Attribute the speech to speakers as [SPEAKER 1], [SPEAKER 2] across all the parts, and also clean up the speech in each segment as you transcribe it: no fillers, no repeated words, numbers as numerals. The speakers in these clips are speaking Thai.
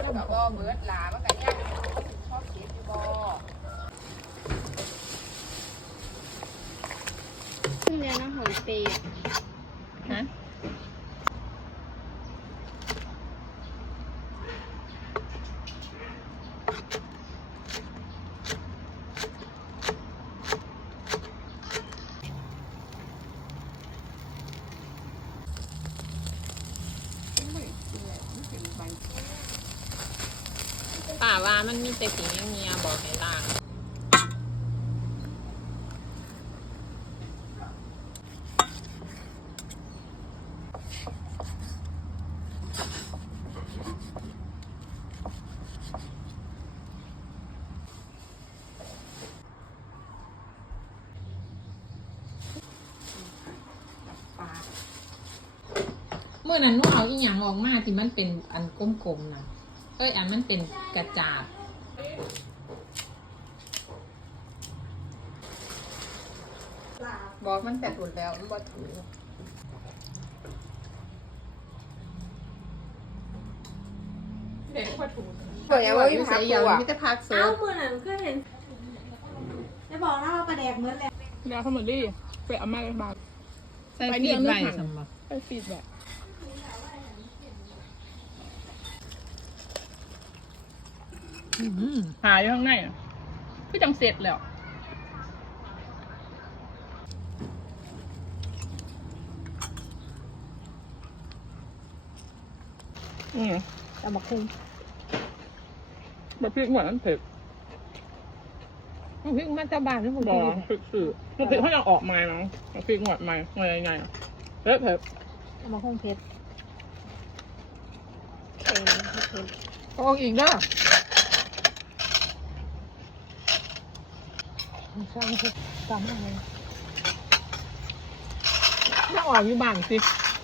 [SPEAKER 1] ก็บ่เบิดหลามันก็ยังชอบคิดอยู่บ่
[SPEAKER 2] ขึ้นแล้วนะหอมเปย์
[SPEAKER 1] ฮะป่าว่ามันมีแต่สีเงียบอกให้ล่างเมื่อนั้นว่าเอาอีหยังออกมาที่มันเป็นอันกลมๆนะอันมันเป็นกระจาดบอกมันแต่ถูกแล้วมันบ่ถูกเด็กว่าถูกเปิดยังว่าอยู่ใส่ยาวมิตรพักเสริม
[SPEAKER 2] มือหนังก็เห็นจะบอกนะว่าประแดกเหมือนแล้ว
[SPEAKER 3] เดี๋ยวเขาเหมือนดิไปเอามาเลยบาท
[SPEAKER 1] ใส่ฟีดไว้สมบัติ
[SPEAKER 3] ไปฟีดแบบหายอยู่ข้างในอ่ะคือจังเสร็จแล้ว
[SPEAKER 2] แต่บอกคุณ
[SPEAKER 3] แบบพริกเหมือนนั้นเผ็ด
[SPEAKER 1] พริกมันจะบานหรือเปล่า
[SPEAKER 3] พริกสื่อพริกเขายังออกมาเนาะพริกหวานใหม่ไงเผ็ด
[SPEAKER 2] แต่บอกคุณเผ็ด
[SPEAKER 1] ออกอีกเด้อ
[SPEAKER 2] ช่างเผ็ดจำอะไร
[SPEAKER 1] ถ้าออกอยู่บ้านสิ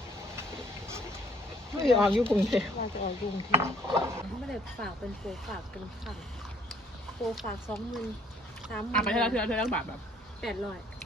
[SPEAKER 1] ไม่ออกอยู่กรุงเทพ
[SPEAKER 2] ว่าจะออกกรุงเทพไม่ได้ฝากเป็นโปรฝากเป็นขังโปรฝาก20,000 30,000
[SPEAKER 3] ไปเท่าไหร่บาทแบบ
[SPEAKER 2] 800